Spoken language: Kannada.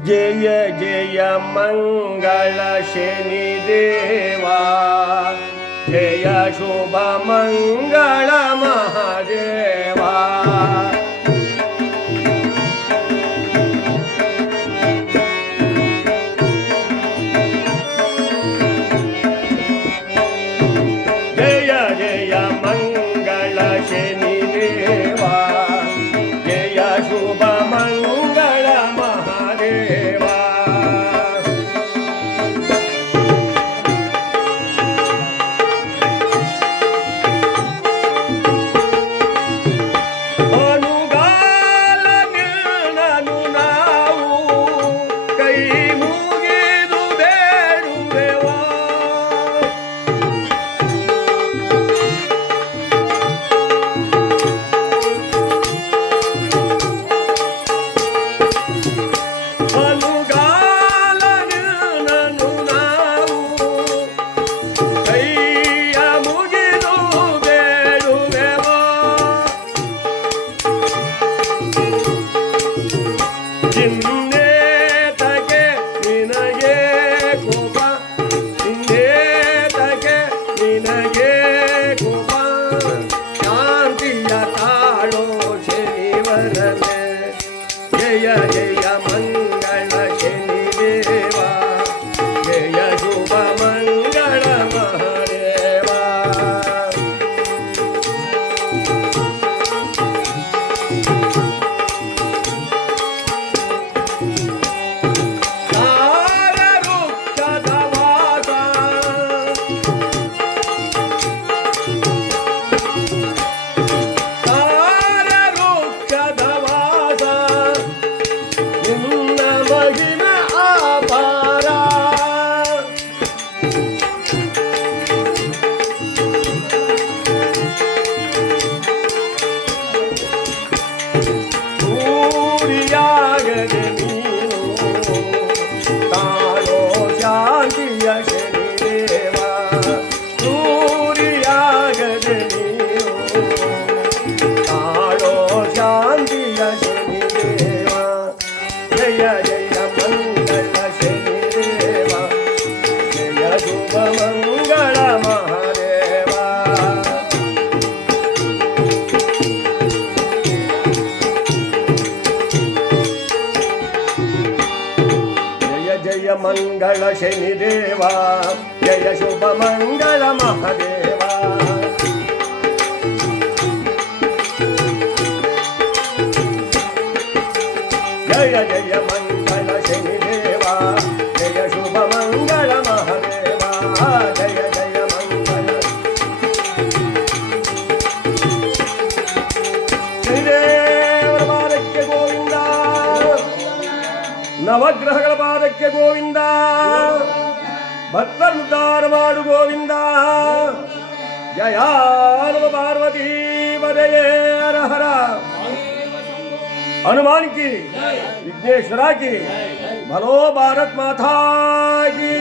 जय जय मंगल शनिदेवा, जय शुभ मंगल महादेवा। जय जय मंगल शनिदेवा, जय शुभ मंगल महादेवा। ಅನುಗಾಲ ನಿನ್ನನು ನಾವು ಕೈ ಮುಗಿದು ಬೇಡುವೆವಾ, ಅನುಗಾಲ ನಿನ್ನನು ನಾವು ಕೈಯ ಮುಗಿದು ಬೇಡುವೆವಾ। ಇನ್ನೇತಕ್ಕೆ ನಿನಗೆ ಕೋಪ, ಇನ್ನೇತಕ್ಕೆ ನಿನಗೆ ಕೋಪ, ಶಾಂತಿಯ ತಾಳೋ ಶನಿವರನೆ। ಜಯ ಜಯ ಮಂಗಳ ಶನಿದೇವ, ಜಯ ಶುಭ ಮಂಗಳ ಮಹಾದೇವ। ತಾರವೃಕ್ಷದ ವಾಸ, ತಾರವೃಕ್ಷದ ವಾಸ, ನಿನ್ನ ಮಹಿಮೆ ಅಪಾರ। ಸೂರ್ಯಾಗದೆ ನೀನು ತಾಳೋ ಶಾಂತಿಯ ಶನಿದೇವ, ಸೂರ್ಯಾಗದೆ ನೀನು ತಾಳೋ ಶಾಂತಿಯ ಶನಿದೇವ। ಜಯ ಜಯ ಮಂಗಳ ಶನಿದೇವ, ಜಯ ಶುಭ ಮಂಗಳ ಮಹಾದೇವ। ಜಯ ಜಯ ಮಂಗಳ ಶನಿದೇವ, ಜಯ ಶುಭ ಮಂಗಳ ಮಹಾದೇವ। ಜಯ ಜಯ ಮಂಗಳ ಶನಿದೇವ, ಜಯ ಶುಭ ಮಂಗಳ ಮಹಾದೇವ। ಜಯ ಜಯ ಮಂಗಳ ಶನಿದೇವರ ಪಾದಕ್ಕೆ ಗೋವಿಂದ, ನವಗ್ರಹಗಳ ಪಾದಕ್ಕೆ ಗೋವಿಂದ, ಭಕ್ತರುದ್ಧಾರ ಮಾಡು ಗೋವಿಂದ। ಜಯ ನಮ ಪಾರ್ವತಿ ಪದಯೇ ಹರ ಹರ। हनुमान की, विघ्नेश्वरा की, भलो भारत माता की।